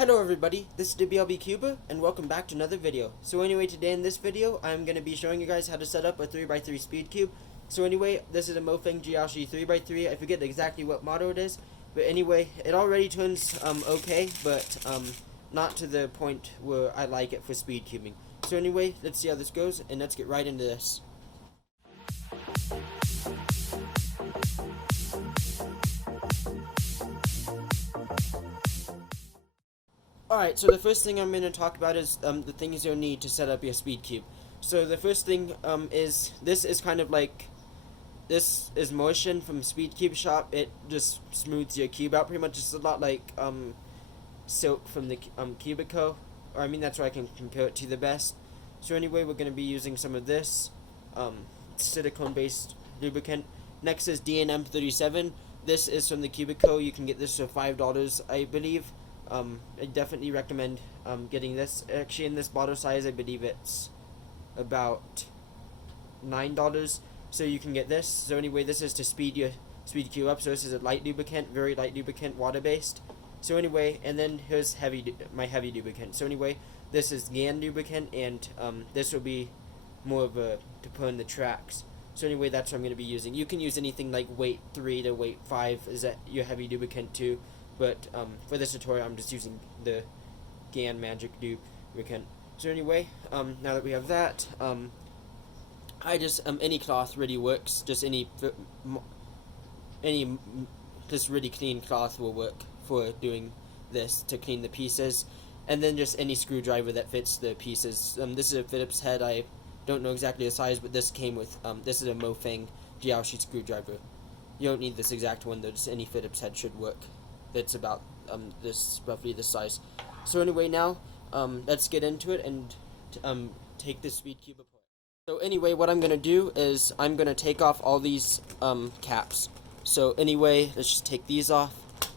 Hello everybody, this is the BLB Cuba, and welcome back to another video. So anyway, today in this video, I'm going to be showing you guys how to set up a 3x3 speed cube. So anyway, this is a Mofeng GLG 3x3, I forget exactly what model it is, but anyway, it already turns okay, but not to the point where I like it for speed cubing. So anyway, let's see how this goes, and let's get right into this. Alright, so the first thing I'm going to talk about is the things you'll need to set up your speed cube. So the first thing is, this is kind of like, this is motion from Speed Cube Shop. It just smooths your cube out pretty much. It's a lot like silk from the Cubico, or I mean that's what I can compare it to the best. So anyway, we're going to be using some of this silicone based lubricant. Next is DNM37. This is from the Cubico. You can get this for $5, I believe. I definitely recommend getting this. Actually, in this bottle size, I believe it's about $9. So you can get this. So anyway, this is to speed your speed cube up. So this is a light lubricant, very light lubricant, water based. So anyway, and then here's my heavy lubricant. So anyway, this is GAN lubricant, and this will be more of a to put in the tracks. So anyway, that's what I'm going to be using. You can use anything like weight 3 to weight 5 is that your heavy lubricant too. But for this tutorial, I'm just using the GAN Magic lubricant. So anyway, now that we have that, I just any cloth really works. Just any just really clean cloth will work for doing this to clean the pieces, and then just any screwdriver that fits the pieces. This is a Phillips head. I don't know exactly the size, but this came with this is a Mofeng GLG screwdriver. You don't need this exact one though. Just any Phillips head should work. That's about this roughly this size. So anyway, now let's get into it and take the speed cube apart. So anyway, what I'm gonna do is I'm gonna take off all these caps. So anyway, let's just take these off,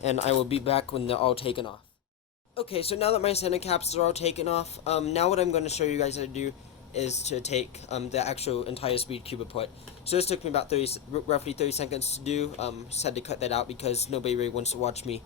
and I will be back when they're all taken off. Okay, so now that my center caps are all taken off, now what I'm gonna show you guys how to do is to take the actual entire speed cube apart. So this took me about roughly 30 seconds to do. Just had to cut that out because nobody really wants to watch me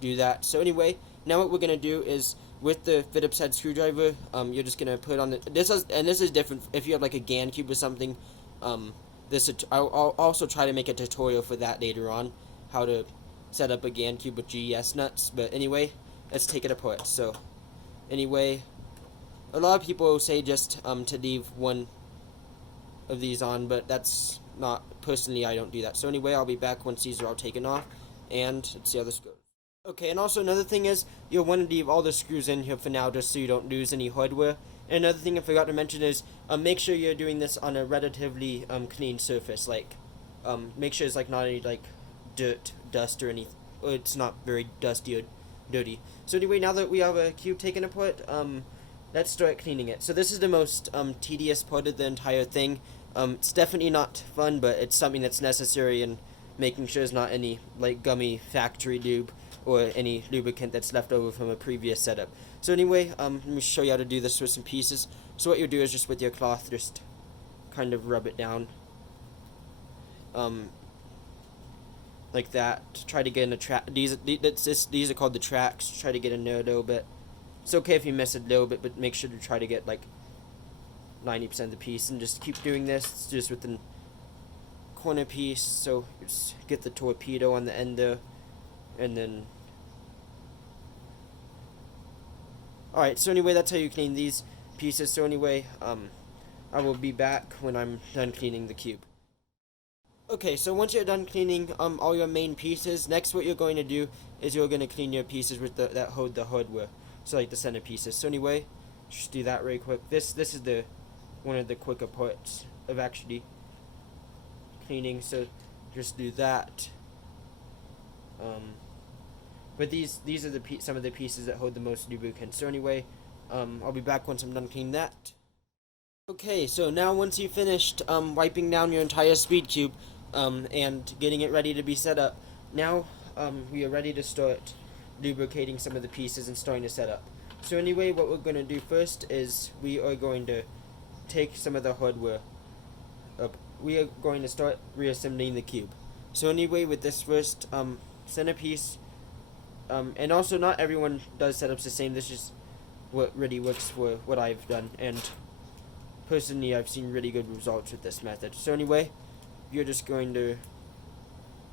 do that. So anyway, now what we're gonna do is with the Phillips head screwdriver, you're just gonna put on this is different if you have like a GAN cube or something. I'll also try to make a tutorial for that later on, how to set up a GAN cube with GES nuts. But anyway, let's take it apart. So anyway, a lot of people say just to leave one of these on, but that's not, personally I don't do that. So anyway, I'll be back once these are all taken off, and let's see how this goes. Okay, and also another thing is, you'll want to leave all the screws in here for now just so you don't lose any hardware. And another thing I forgot to mention is, make sure you're doing this on a relatively clean surface, like, make sure it's like not any like dirt, dust, or anything, or it's not very dusty or dirty. So anyway, now that we have a cube taken apart, let's start cleaning it. So this is the most tedious part of the entire thing. It's definitely not fun, but it's something that's necessary in making sure there's not any like gummy factory lube or any lubricant that's left over from a previous setup. So anyway, let me show you how to do this with some pieces. So what you'll do is just with your cloth, just kind of rub it down, like that. Try to get in the track. These are called the tracks. Try to get in there a little bit. It's okay if you miss a little bit, but make sure to try to get like 90% of the piece, and just keep doing this just with the corner piece. So just get the torpedo on the end there, and then alright, so anyway, that's how you clean these pieces. So anyway, I will be back when I'm done cleaning the cube. Okay, so once you're done cleaning all your main pieces, next what you're going to do is you're going to clean your pieces with that hold the hardware. So like the center pieces. So anyway, just do that really quick. This is the one of the quicker parts of actually cleaning. So just do that. But these are some of the pieces that hold the most lubricant. So anyway, I'll be back once I'm done cleaning that. Okay, so now once you've finished wiping down your entire speed cube and getting it ready to be set up, now we are ready to start lubricating some of the pieces and starting to set up. So anyway, what we're going to do first is we are going to take some of the hardware up. We are going to start reassembling the cube. So anyway, with this first centerpiece, and also not everyone does setups the same. This is what really works for what I've done, and personally I've seen really good results with this method. So anyway, you're just going to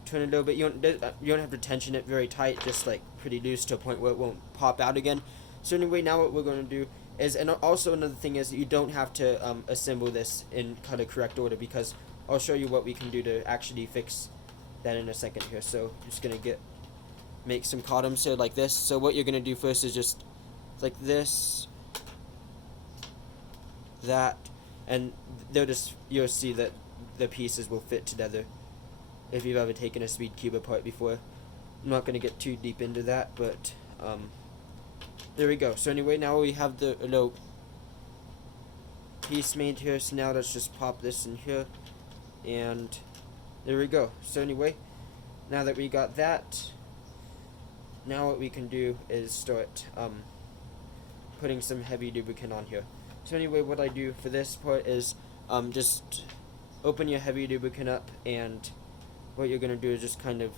turn it a little bit. You don't have to tension it very tight, just like pretty loose to a point where it won't pop out again. So anyway, now what we're going to do is, and also another thing is, you don't have to assemble this in kind of correct order, because I'll show you what we can do to actually fix that in a second here. So I'm just gonna make some columns here like this. So what you're gonna do first is just like this, that, and you'll see that the pieces will fit together if you've ever taken a speed cube apart before. I'm not gonna get too deep into that, but there we go. So anyway, now we have the little piece made here. So now let's just pop this in here, and there we go. So anyway, now that we got that, now what we can do is start putting some heavy lubricant on here. So anyway, what I do for this part is just open your heavy lubricant up, and what you're gonna do is just kind of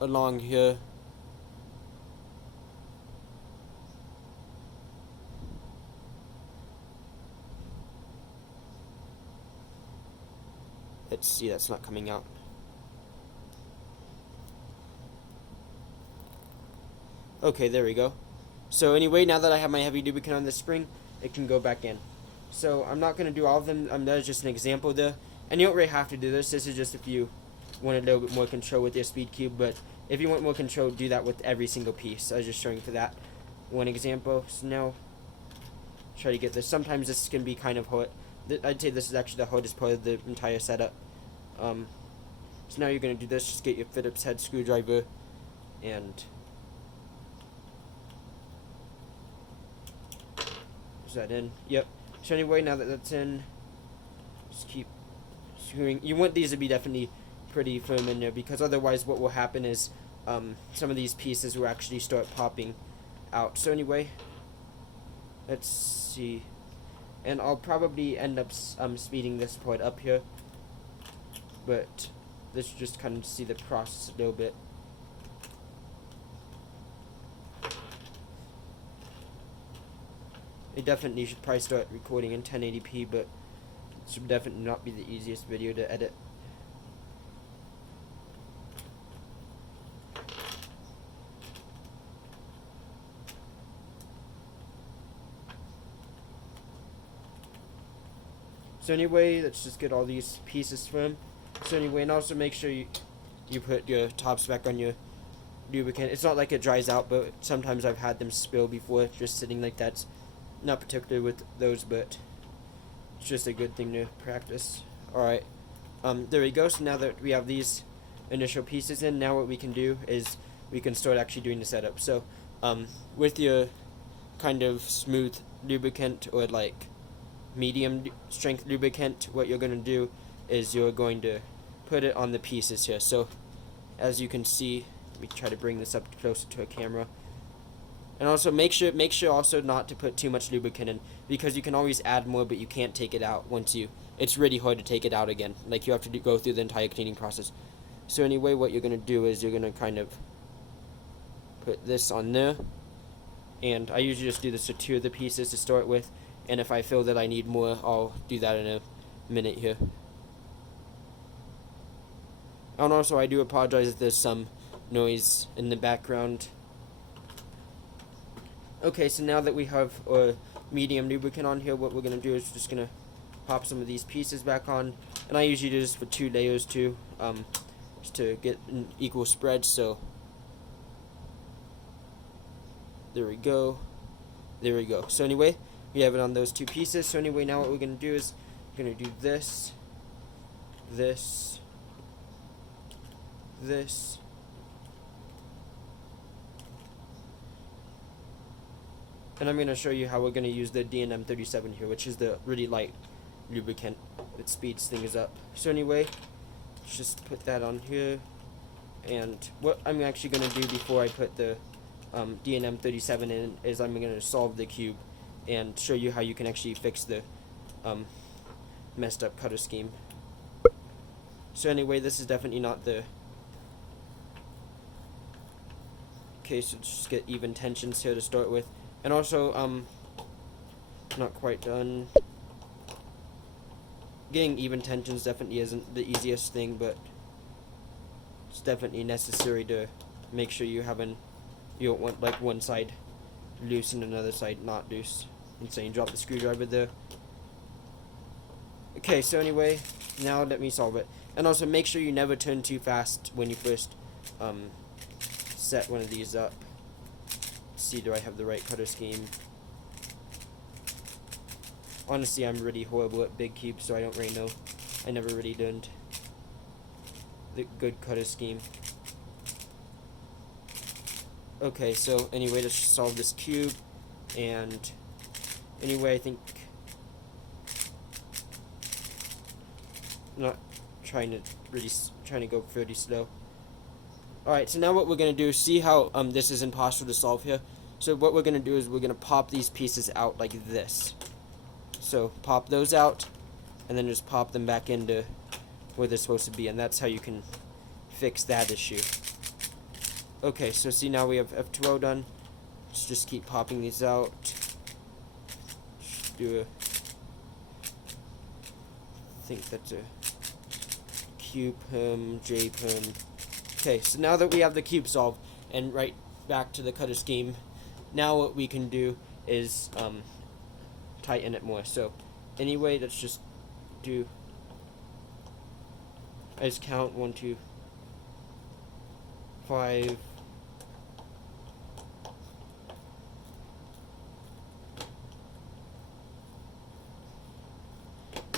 along here, let's see, that's not coming out. Okay, there we go. So anyway, now that I have my heavy lubricant on the spring, it can go back in. So I'm not going to do all of them. That is just an example there. And you don't really have to do this. This is just if you want a little bit more control with your speed cube. But if you want more control, do that with every single piece. I was just showing for that one example. So now, try to get this. Sometimes this can be kind of hard. I'd say this is actually the hardest part of the entire setup. So now you're going to do this. Just get your Phillips head screwdriver and that in. Yep. So anyway, now that that's in, just keep screwing. You want these to be definitely pretty firm in there, because otherwise what will happen is some of these pieces will actually start popping out. So anyway, let's see, and I'll probably end up speeding this part up here, but let's just kind of see the process a little bit. I definitely should probably start recording in 1080p, but it should definitely not be the easiest video to edit. So anyway, let's just get all these pieces firm. So anyway, and also make sure you put your tops back on your lubricant. It's not like it dries out, but sometimes I've had them spill before, just sitting like that. Not particularly with those, but it's just a good thing to practice. Alright, there we go. So now that we have these initial pieces in, now what we can do is we can start actually doing the setup. So with your kind of smooth lubricant, or like medium strength lubricant, what you're going to do is you're going to put it on the pieces here. So as you can see, let me try to bring this up closer to a camera. And also make sure also not to put too much lubricant in, because you can always add more, but you can't take it out it's really hard to take it out again. Like, you have to go through the entire cleaning process. So anyway, what you're going to do is you're going to kind of put this on there, and I usually just do this to 2 of the pieces to start with, and if I feel that I need more, I'll do that in a minute here. And also, I do apologize if there's some noise in the background. Okay, so now that we have medium lubricant on here, what we're going to do is just going to pop some of these pieces back on. And I usually do this for 2 layers too, just to get an equal spread. So there we go. There we go. So anyway, we have it on those 2 pieces. So anyway, now what we're going to do is we're going to do this, this, this, and I'm going to show you how we're going to use the D&M 37 here, which is the really light lubricant that speeds things up. So anyway, let's just put that on here. And what I'm actually going to do before I put the D&M 37 in is I'm going to solve the cube and show you how you can actually fix the messed up cutter scheme. So anyway, this is definitely not the Okay, so just get even tensions here to start with. And also, not quite done. Getting even tensions definitely isn't the easiest thing, but it's definitely necessary to make sure you don't want like one side loose and another side not loose. And so you drop the screwdriver there. Okay, so anyway, now let me solve it. And also make sure you never turn too fast when you first set one of these up. Let's see, do I have the right cutter scheme? Honestly, I'm really horrible at big cubes, so I don't really know. I never really learned the good cutter scheme. Okay, so anyway, let's solve this cube. And anyway, I think I'm not trying to go pretty slow. Alright, so now what we're gonna do, see how this is impossible to solve here. So what we're gonna do is we're gonna pop these pieces out like this. So pop those out and then just pop them back into where they're supposed to be, and that's how you can fix that issue. Okay, so see, now we have F2O done. Let's just keep popping these out. Just do I think that's a Q perm, J perm. Okay, so now that we have the cube solved and right back to the cutter scheme, now what we can do is tighten it more. So anyway, let's just do, I just count 1, 2, 5.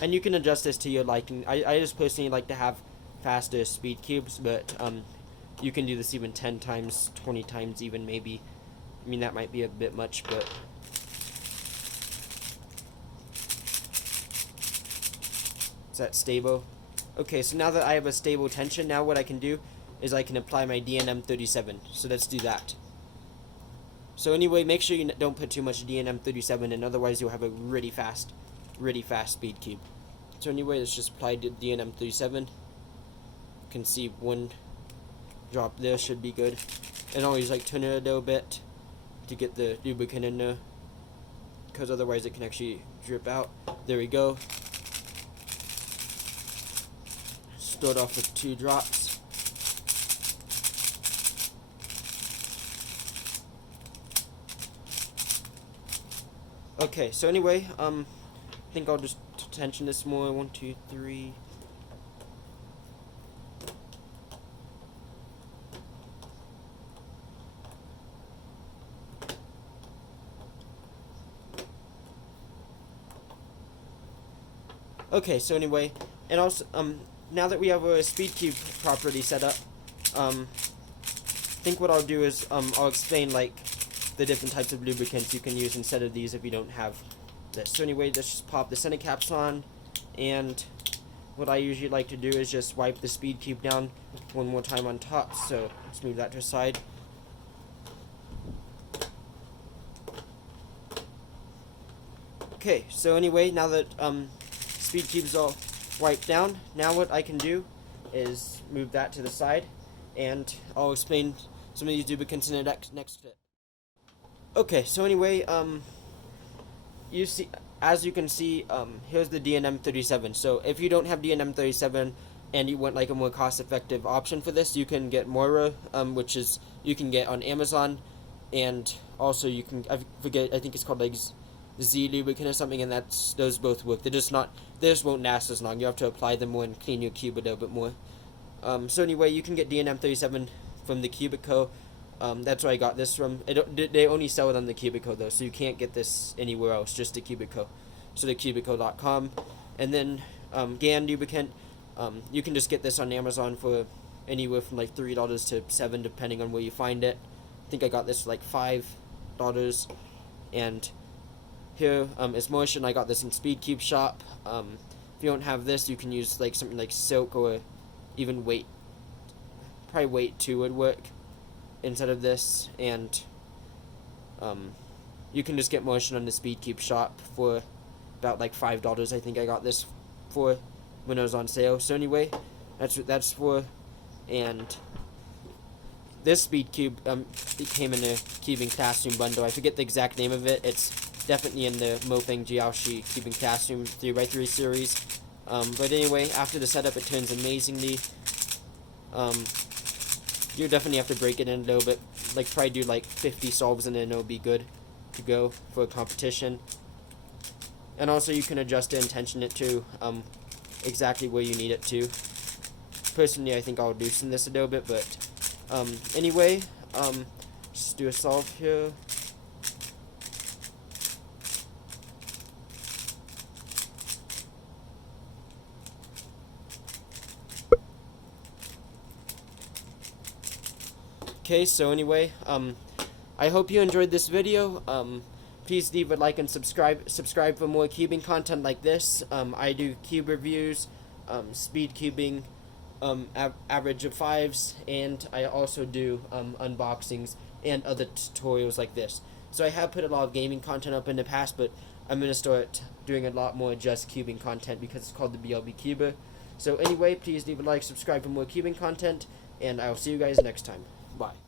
And you can adjust this to your liking. I just personally like to have faster speed cubes, but you can do this even 10 times, 20 times even, maybe. I mean, that might be a bit much, but is that stable? Okay, so now that I have a stable tension, now what I can do is I can apply my DNM37. So let's do that. So anyway, make sure you don't put too much DNM37 in, otherwise you'll have a really fast speed cube. So anyway, let's just apply DNM37. You can see one drop there should be good. And always like turn it a little bit to get the lubricant in there, because otherwise it can actually drip out. There we go. Start off with 2 drops. Okay, so anyway, I think I'll just tension this more. 1, 2, 3. Okay, so anyway, and also, now that we have a speed cube properly set up, I think what I'll do is, I'll explain, like, the different types of lubricants you can use instead of these if you don't have this. So anyway, let's just pop the center caps on, and what I usually like to do is just wipe the speed cube down one more time on top. So let's move that to the side. Okay, so anyway, now that speed cube is all wiped down, now what I can do is move that to the side, and I'll explain some of these lubricants in the next clip. Okay, so anyway, you see, as you can see, here's the DNM37. So if you don't have DNM37 and you want like a more cost-effective option for this, you can get Moira, which is you can get on Amazon, and also you can, I think it's called like Z lubricant or something, and those both work. They just won't last as long. You have to apply them more and clean your cube a little bit more. So anyway, you can get DNM37 from the Cubico. That's where I got this from. They only sell it on the Cubico though, so you can't get this anywhere else, just the Cubico. So the Cubico.com. And then GAN lubricant, you can just get this on Amazon for anywhere from like $3 to $7, depending on where you find it. I think I got this for like $5. And here is Motion. I got this in Speed Cube Shop. If you don't have this, you can use like something like Silk or even Weight. Probably Weight 2 would work instead of this. And you can just get Motion on the Speed Cube Shop for about like $5. I think I got this for when it was on sale. So anyway, that's what that's for. And this speed cube it came in a cubing classroom bundle. I forget the exact name of it. It's definitely in the Mofeng Jiaoshi cubing classroom 3x3 series. But anyway, after the setup, it turns amazingly. You definitely have to break it in a little bit, like try to do like 50 solves, and then it'll be good to go for a competition. And also you can adjust it and tension it to exactly where you need it to. Personally, I think I'll loosen this a little bit, but anyway, just do a solve here. Okay, so anyway, I hope you enjoyed this video. Please leave a like and subscribe for more cubing content like this. I do cube reviews, speed cubing, average of 5s, and I also do unboxings and other tutorials like this. So I have put a lot of gaming content up in the past, but I'm going to start doing a lot more just cubing content because it's called the BLB Cuber. So anyway, please leave a like, subscribe for more cubing content, and I'll see you guys next time. Bye.